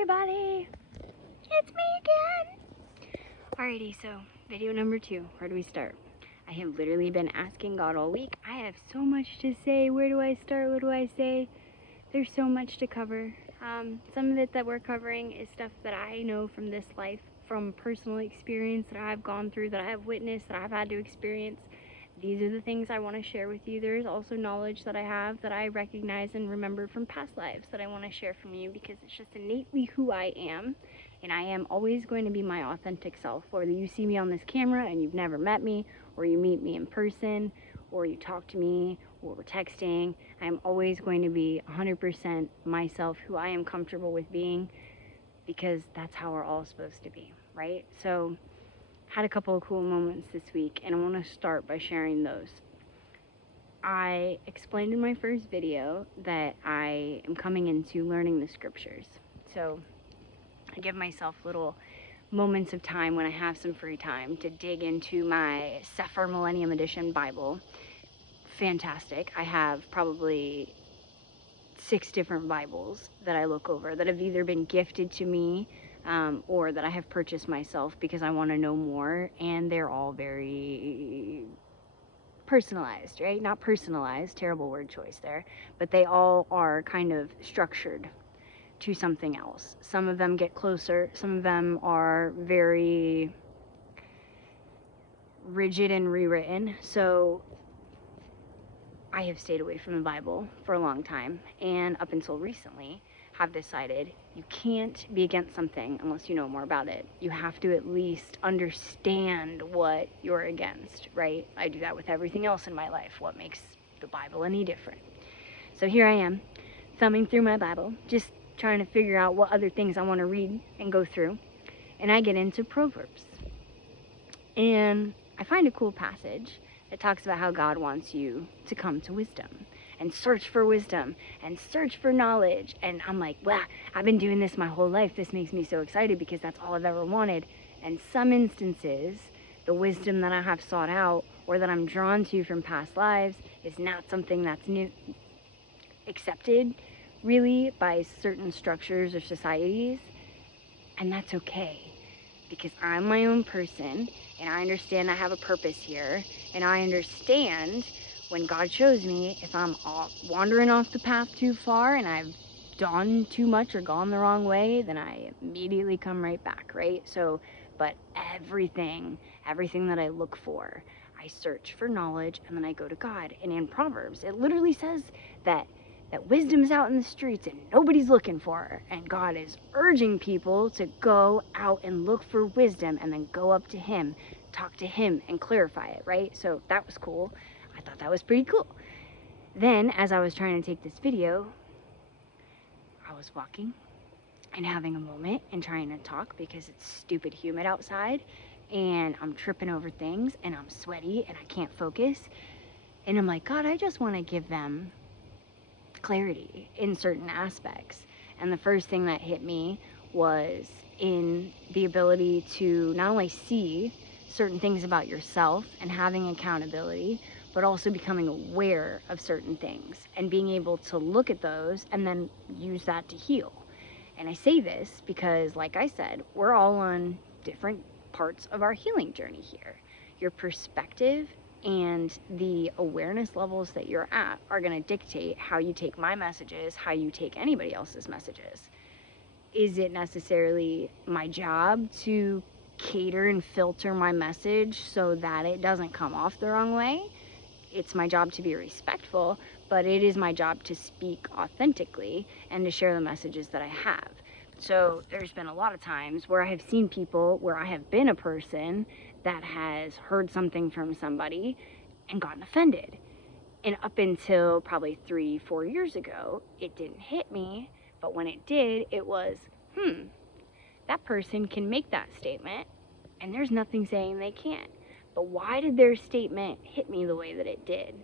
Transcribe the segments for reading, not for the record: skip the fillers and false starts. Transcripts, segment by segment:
everybody! It's me again! Alrighty, so video number 2. Where do we start? I have literally been asking God all week. I have so much to say. Where do I start? What do I say? There's so much to cover. Some of it that we're covering is stuff that I know from this life, from personal experience that I've gone through, that I have witnessed, that I've had to experience. These are the things I want to share with you. There's also knowledge that I have that I recognize and remember from past lives that I want to share from you, because it's just innately who I am, and I am always going to be my authentic self. Whether you see me on this camera and you've never met me, or you meet me in person, or you talk to me, or we're texting, I'm always going to be 100% myself, who I am comfortable with being, because that's how we're all supposed to be, right? So had a couple of cool moments this week, and I want to start by sharing those. I explained in my first video that I am coming into learning the scriptures. So I give myself little moments of time when I have some free time to dig into my Sefer Millennium Edition Bible. Fantastic. I have probably 6 different Bibles that I look over that have either been gifted to me or that I have purchased myself because I want to know more, and they're all very personalized, right? Not personalized, terrible word choice there, but they all are kind of structured to something else. Some of them get closer, some of them are very rigid and rewritten. So I have stayed away from the Bible for a long time, and up until recently have decided you can't be against something unless you know more about it. You have to at least understand what you're against, right? I do that with everything else in my life. What makes the Bible any different? So here I am, thumbing through my Bible, just trying to figure out what other things I want to read and go through, and I get into Proverbs. And I find a cool passage that talks about how God wants you to come to wisdom and search for wisdom and search for knowledge. And I'm like, wow, I've been doing this my whole life. This makes me so excited because that's all I've ever wanted. And some instances, the wisdom that I have sought out or that I'm drawn to from past lives is not something that's new, accepted really by certain structures or societies. And that's okay, because I'm my own person, and I understand I have a purpose here, and I understand when God shows me if I'm wandering off the path too far and I've done too much or gone the wrong way, then I immediately come right back, right? So, but everything that I look for, I search for knowledge, and then I go to God. And in Proverbs, it literally says that wisdom's out in the streets and nobody's looking for her. And God is urging people to go out and look for wisdom and then go up to Him, talk to Him, and clarify it, right? So that was cool. I thought that was pretty cool. Then, as I was trying to take this video, I was walking and having a moment and trying to talk because it's stupid humid outside, and I'm tripping over things, and I'm sweaty, and I can't focus. And I'm like, God, I just want to give them clarity in certain aspects. And the first thing that hit me was in the ability to not only see certain things about yourself and having accountability, but also becoming aware of certain things and being able to look at those and then use that to heal. And I say this because, like I said, we're all on different parts of our healing journey here. Your perspective and the awareness levels that you're at are going to dictate how you take my messages, how you take anybody else's messages. Is it necessarily my job to cater and filter my message so that it doesn't come off the wrong way? It's my job to be respectful, but it is my job to speak authentically and to share the messages that I have. So there's been a lot of times where I have seen people, where I have been a person that has heard something from somebody and gotten offended. And up until probably 3-4 years ago, it didn't hit me, but when it did, it was, that person can make that statement, and there's nothing saying they can't. But why did their statement hit me the way that it did?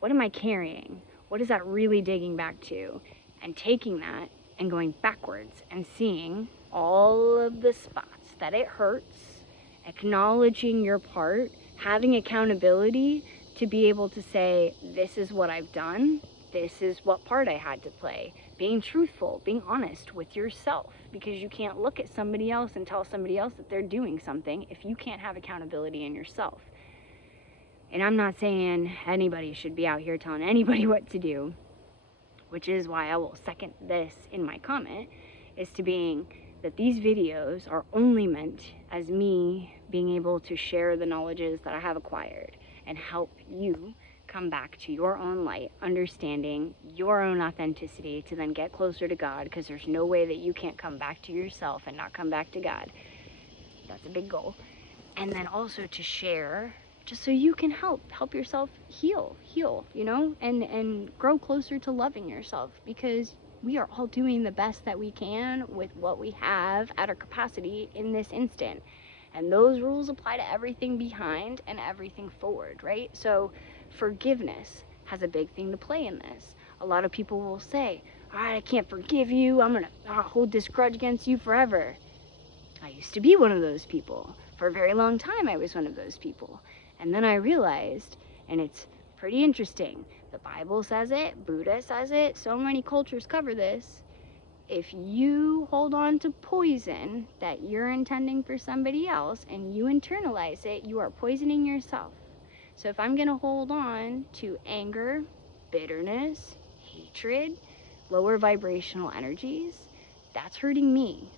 What am I carrying? What is that really digging back to? And taking that and going backwards and seeing all of the spots that it hurts, acknowledging your part, having accountability to be able to say, this is what I've done, this is what part I had to play. Being truthful, being honest with yourself, because you can't look at somebody else and tell somebody else that they're doing something if you can't have accountability in yourself. And I'm not saying anybody should be out here telling anybody what to do, which is why I will second this in my comment, is to being that these videos are only meant as me being able to share the knowledges that I have acquired and help you come back to your own light, understanding your own authenticity to then get closer to God, because there's no way that you can't come back to yourself and not come back to God. That's a big goal. And then also to share, just so you can help yourself heal, you know, and grow closer to loving yourself, because we are all doing the best that we can with what we have at our capacity in this instant. And those rules apply to everything behind and everything forward, right? So forgiveness has a big thing to play in this. A lot of people will say, all right, I can't forgive you. I'm going to hold this grudge against you forever. I used to be one of those people. For a very long time, I was one of those people. And then I realized, and it's pretty interesting, the Bible says it, Buddha says it, so many cultures cover this. If you hold on to poison that you're intending for somebody else and you internalize it, you are poisoning yourself. So if I'm going to hold on to anger, bitterness, hatred, lower vibrational energies, that's hurting me.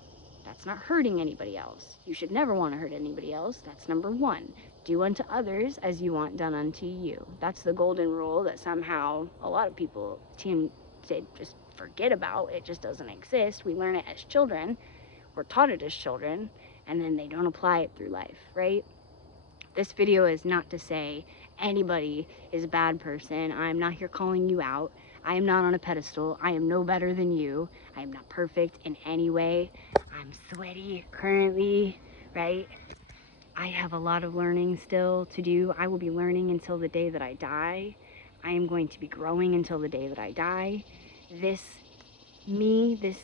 That's not hurting anybody else. You should never want to hurt anybody else. That's number one. Do unto others as you want done unto you. That's the golden rule that somehow a lot of people tend to just forget about. It just doesn't exist. We learn it as children. We're taught it as children, and then they don't apply it through life, right? This video is not to say anybody is a bad person. I'm not here calling you out. I am not on a pedestal. I am no better than you. I am not perfect in any way. I'm sweaty currently, right? I have a lot of learning still to do. I will be learning until the day that I die. I am going to be growing until the day that I die. This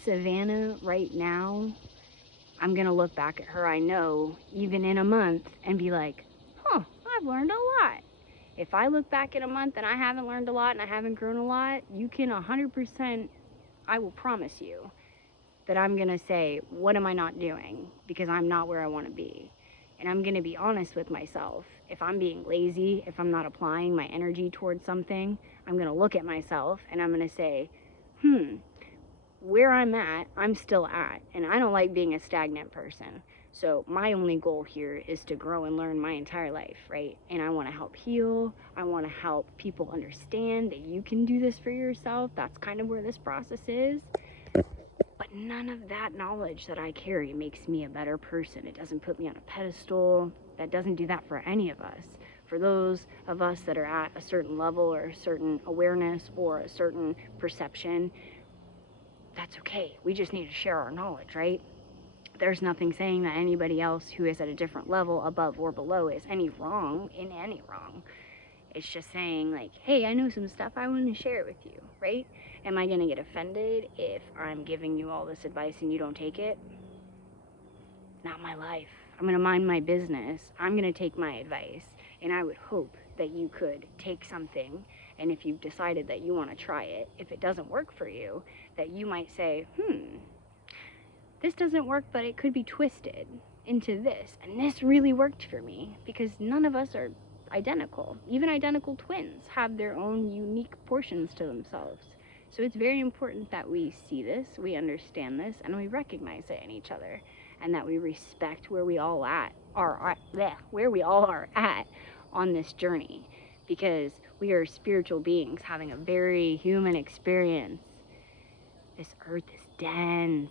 Savannah right now, I'm going to look back at her, I know, even in a month and be like, huh, I've learned a lot. If I look back in a month and I haven't learned a lot and I haven't grown a lot, you can 100%, I will promise you, that I'm going to say, what am I not doing? Because I'm not where I want to be. And I'm going to be honest with myself. If I'm being lazy, if I'm not applying my energy towards something, I'm going to look at myself and I'm going to say, where I'm at, I'm still at. And I don't like being a stagnant person. So my only goal here is to grow and learn my entire life, right? And I want to help heal. I want to help people understand that you can do this for yourself. That's kind of where this process is. But none of that knowledge that I carry makes me a better person. It doesn't put me on a pedestal. That doesn't do that for any of us. For those of us that are at a certain level or a certain awareness or a certain perception, that's okay. We just need to share our knowledge, right? There's nothing saying that anybody else who is at a different level, above or below, is any wrong. It's just saying, like, hey, I know some stuff, I want to share it with you, right? Am I going to get offended if I'm giving you all this advice and you don't take it? Not my life. I'm going to mind my business. I'm going to take my advice. And I would hope that you could take something, and if you've decided that you want to try it, if it doesn't work for you, that you might say, this doesn't work, but it could be twisted into this. And this really worked for me, because none of us are identical. Even identical twins have their own unique portions to themselves. So it's very important that we see this, we understand this, and we recognize it in each other, and that we respect where we all are at on this journey, because we are spiritual beings having a very human experience. This earth is dense.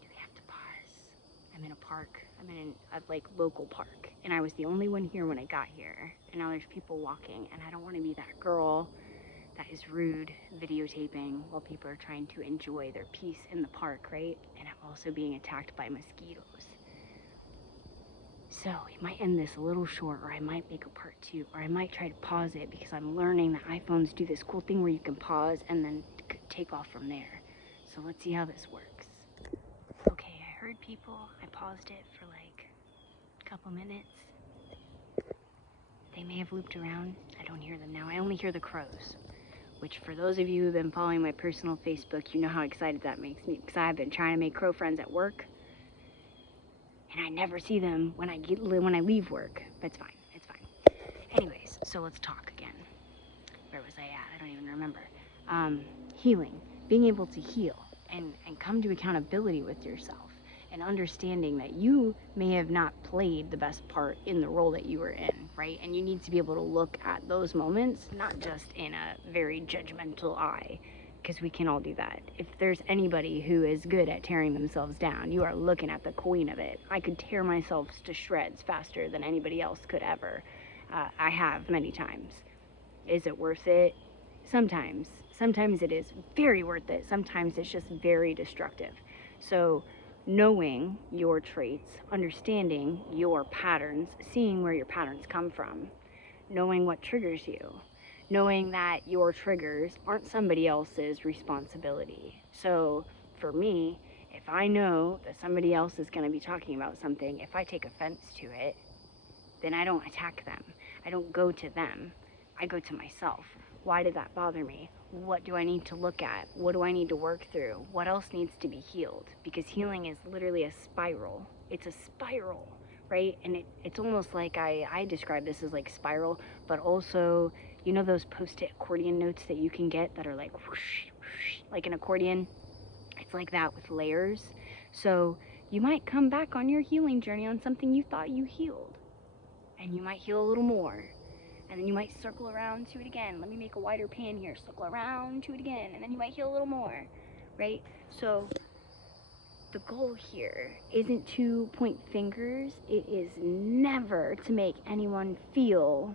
Do we have to pause? I'm in a park. I'm in a local park, and I was the only one here when I got here, and now there's people walking, and I don't want to be that girl that is rude videotaping while people are trying to enjoy their peace in the park, right? And I'm also being attacked by mosquitoes. So we might end this a little short, or I might make a part 2, or I might try to pause it, because I'm learning that iPhones do this cool thing where you can pause and then take off from there. So let's see how this works. Okay, I heard people. I paused it for a couple minutes. They may have looped around. I I don't hear them now. I only hear the crows, which for those of you who've been following my personal Facebook, you know how excited that makes me, because I've been trying to make crow friends at work, and I never see them when I leave work. But it's fine. It's fine. Anyways, so let's talk again. Where was I at? I don't even remember. Healing, being able to heal and come to accountability with yourself, and understanding that you may have not played the best part in the role that you were in, right? And you need to be able to look at those moments, not just in a very judgmental eye, because we can all do that. If there's anybody who is good at tearing themselves down, you are looking at the queen of it. I could tear myself to shreds faster than anybody else could ever. I have many times. Is it worth it? Sometimes. Sometimes it is very worth it. Sometimes it's just very destructive. So knowing your traits, understanding your patterns, seeing where your patterns come from, knowing what triggers you, knowing that your triggers aren't somebody else's responsibility. So for me, if I know that somebody else is going to be talking about something, if I take offense to it, then I don't attack them. I don't go to them. I go to myself. Why did that bother me? What do I need to look at? What do I need to work through? What else needs to be healed? Because healing is literally a spiral. It's a spiral, right? And it's almost like I describe this as like spiral, but also, you know those post-it accordion notes that you can get that are like whoosh, whoosh, like an accordion? It's like that with layers. So you might come back on your healing journey on something you thought you healed, and you might heal a little more. And then you might circle around to it again. Let me make a wider pan here. Circle around to it again. And then you might heal a little more, right? So the goal here isn't to point fingers. It is never to make anyone feel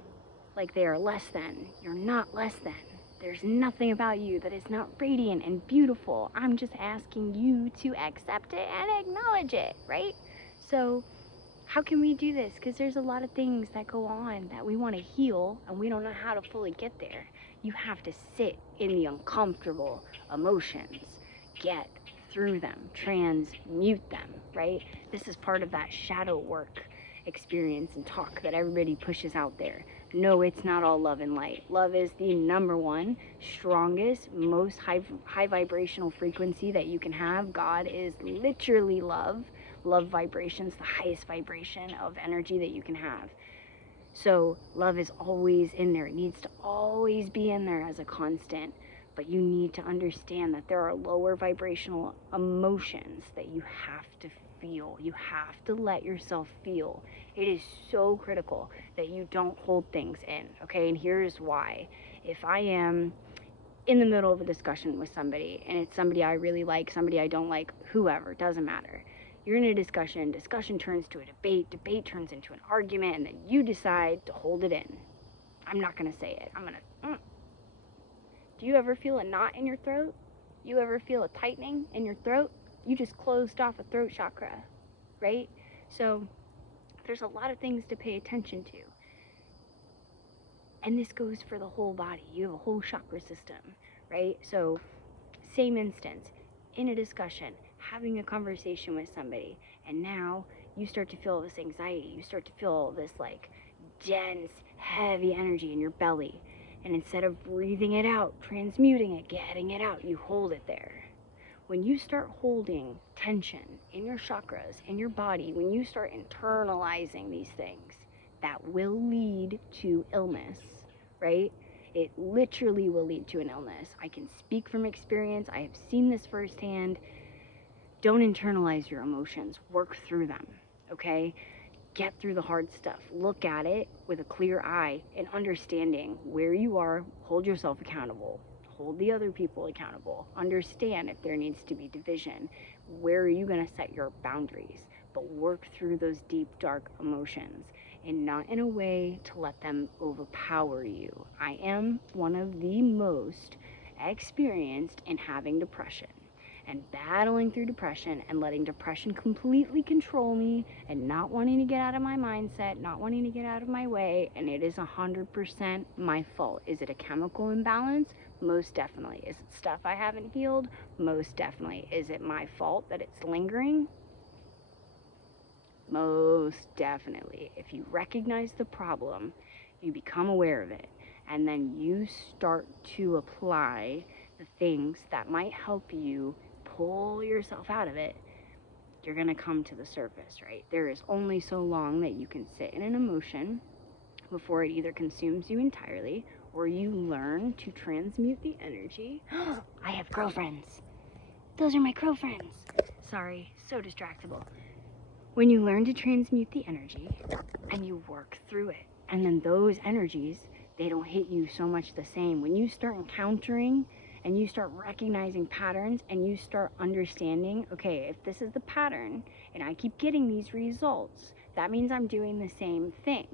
like they are less than. You're not less than. There's nothing about you that is not radiant and beautiful. I'm just asking you to accept it and acknowledge it, right? So how can we do this? Because there's a lot of things that go on that we want to heal, and we don't know how to fully get there. You have to sit in the uncomfortable emotions, get through them, transmute them, right? This is part of that shadow work experience and talk that everybody pushes out there. No, it's not all love and light. Love is the number one, strongest, most high vibrational frequency that you can have. God is literally love. Love vibrations, the highest vibration of energy that you can have. So love is always in there. It needs to always be in there as a constant. But you need to understand that there are lower vibrational emotions that you have to feel. You have to let yourself feel. It is so critical that you don't hold things in, okay? And here's why. If I am in the middle of a discussion with somebody, and it's somebody I really like, somebody I don't like, whoever, doesn't matter. You're in a discussion turns to a debate turns into an argument, and then you decide to hold it in. I'm not going to say it. I'm going to... Do you ever feel a knot in your throat? You ever feel a tightening in your throat? You just closed off a throat chakra, right? So there's a lot of things to pay attention to. And this goes for the whole body. You have a whole chakra system, right? So same instance, in a discussion, having a conversation with somebody, and now you start to feel this anxiety. You start to feel this like dense, heavy energy in your belly. And instead of breathing it out, transmuting it, getting it out, you hold it there. When you start holding tension in your chakras, in your body, when you start internalizing these things, that will lead to illness, right? It literally will lead to an illness. I can speak from experience. I have seen this firsthand. Don't internalize your emotions. Work through them, okay? Get through the hard stuff. Look at it with a clear eye and understanding where you are. Hold yourself accountable. Hold the other people accountable. Understand if there needs to be division. Where are you going to set your boundaries? But work through those deep, dark emotions, and not in a way to let them overpower you. I am one of the most experienced in having depression and battling through depression and letting depression completely control me and not wanting to get out of my mindset, not wanting to get out of my way, and it is 100% my fault. Is it a chemical imbalance? Most definitely. Is it stuff I haven't healed? Most definitely. Is it my fault that it's lingering? Most definitely. If you recognize the problem, you become aware of it. and then you start to apply the things that might help you pull yourself out of it, you're going to come to the surface, right? There is only so long that you can sit in an emotion before it either consumes you entirely or you learn to transmute the energy. I have crow friends. Those are my crow friends. Sorry, so distractible. When you learn to transmute the energy and you work through it, and then those energies, they don't hit you so much the same. When you start encountering and you start recognizing patterns and you start understanding, okay, if this is the pattern and I keep getting these results, that means I'm doing the same thing.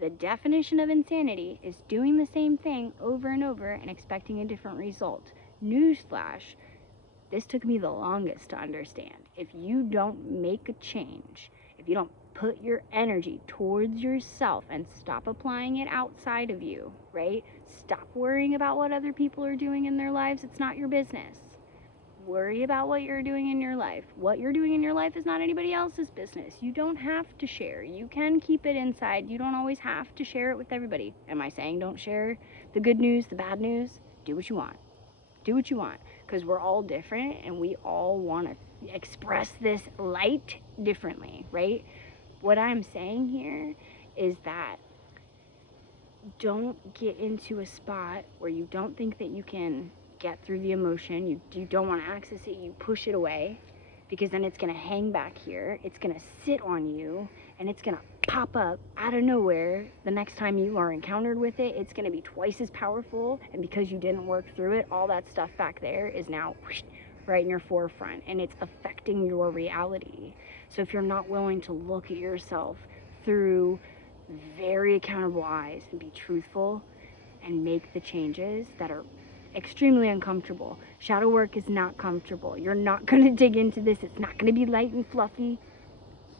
The definition of insanity is doing the same thing over and over and expecting a different result. Newsflash, this took me the longest to understand. If you don't make a change, if you don't put your energy towards yourself and stop applying it outside of you, right? Stop worrying about what other people are doing in their lives. It's not your business. Worry about what you're doing in your life. What you're doing in your life is not anybody else's business. You don't have to share. You can keep it inside. You don't always have to share it with everybody. Am I saying don't share the good news, the bad news? Do what you want. Do what you want, because we're all different and we all want to express this light differently, right? What I'm saying here is that don't get into a spot where you don't think that you can get through the emotion. You don't want to access it. You push it away, because then it's going to hang back here. It's going to sit on you, and it's going to pop up out of nowhere the next time you are encountered with it. It's going to be twice as powerful, and because you didn't work through it, all that stuff back there is now whoosh, right in your forefront, and it's affecting your reality. So if you're not willing to look at yourself through very accountable eyes and be truthful and make the changes that are extremely uncomfortable. Shadow work is not comfortable. You're not going to dig into this. It's not going to be light and fluffy.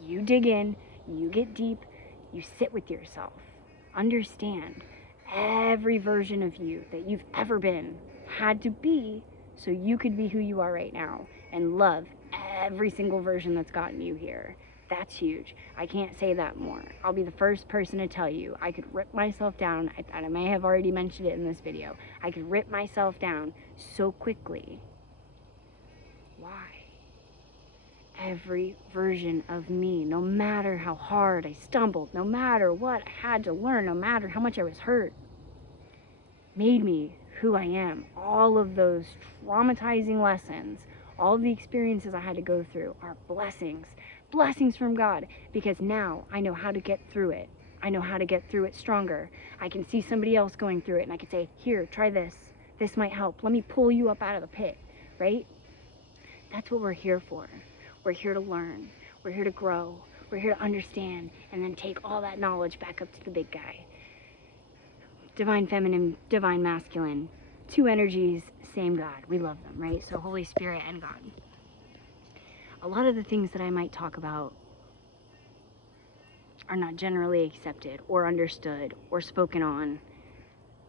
You dig in, you get deep, you sit with yourself. Understand every version of you that you've ever been had to be so you could be who you are right now, and love every single version that's gotten you here. That's huge. I can't say that more. I'll be the first person to tell you, I could rip myself down, and I may have already mentioned it in this video, I could rip myself down so quickly. Why? Every version of me, no matter how hard I stumbled, no matter what I had to learn, no matter how much I was hurt, made me who I am. All of those traumatizing lessons, all of the experiences I had to go through are blessings. Blessings from God, because now I know how to get through it. I know how to get through it stronger. I can see somebody else going through it and I can say, here, try this. This might help. Let me pull you up out of the pit, right? That's what we're here for. We're here to learn. We're here to grow. We're here to understand, and then take all that knowledge back up to the big guy. Divine feminine, divine masculine. Two energies, same God. We love them, right? So Holy Spirit and God. A lot of the things that I might talk about are not generally accepted or understood or spoken on.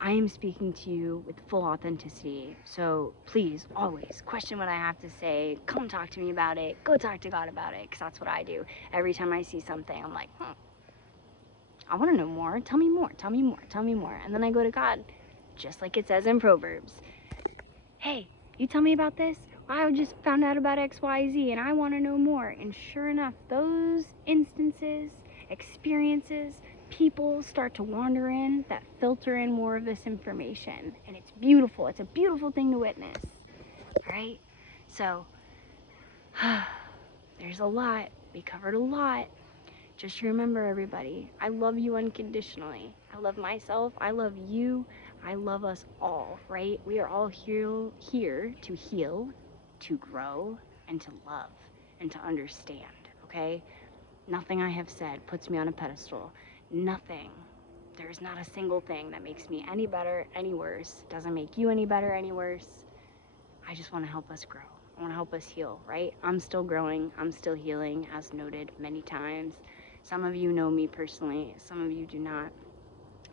I am speaking to you with full authenticity. So please, always question what I have to say. Come talk to me about it. Go talk to God about it, because that's what I do. Every time I see something, I'm like, I want to know more. Tell me more. Tell me more. Tell me more. And then I go to God, just like it says in Proverbs. Hey, you tell me about this? I just found out about XYZ and I want to know more. And sure enough, those instances, experiences, people start to wander in that filter in more of this information. And it's beautiful. It's a beautiful thing to witness. Right? So, there's a lot. We covered a lot. Just remember, everybody, I love you unconditionally. I love myself. I love you. I love us all, right? We are all here to heal, to grow, and to love, and to understand, okay? Nothing I have said puts me on a pedestal. Nothing. There is not a single thing that makes me any better, any worse. Doesn't make you any better, any worse. I just want to help us grow. I want to help us heal, right? I'm still growing. I'm still healing, as noted many times. Some of you know me personally. Some of you do not.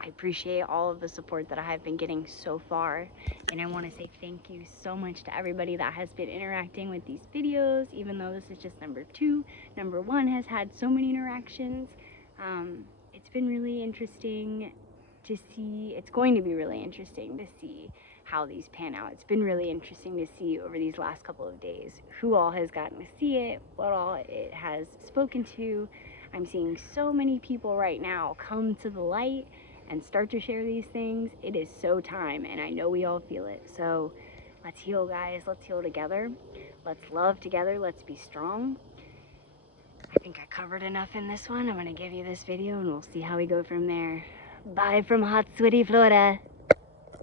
I appreciate all of the support that I have been getting so far, and I want to say thank you so much to everybody that has been interacting with these videos, even though this is just number 2. Number 1 has had so many interactions. It's been really interesting to see, it's going to be really interesting to see how these pan out. It's been really interesting to see over these last couple of days who all has gotten to see it, what all it has spoken to. I'm seeing so many people right now come to the light and start to share these things. It is so time, and I know we all feel it. So let's heal, guys. Let's heal together. Let's love together. Let's be strong. I think I covered enough in this one. I'm going to give you this video, and we'll see how we go from there. Bye from hot, sweaty Florida.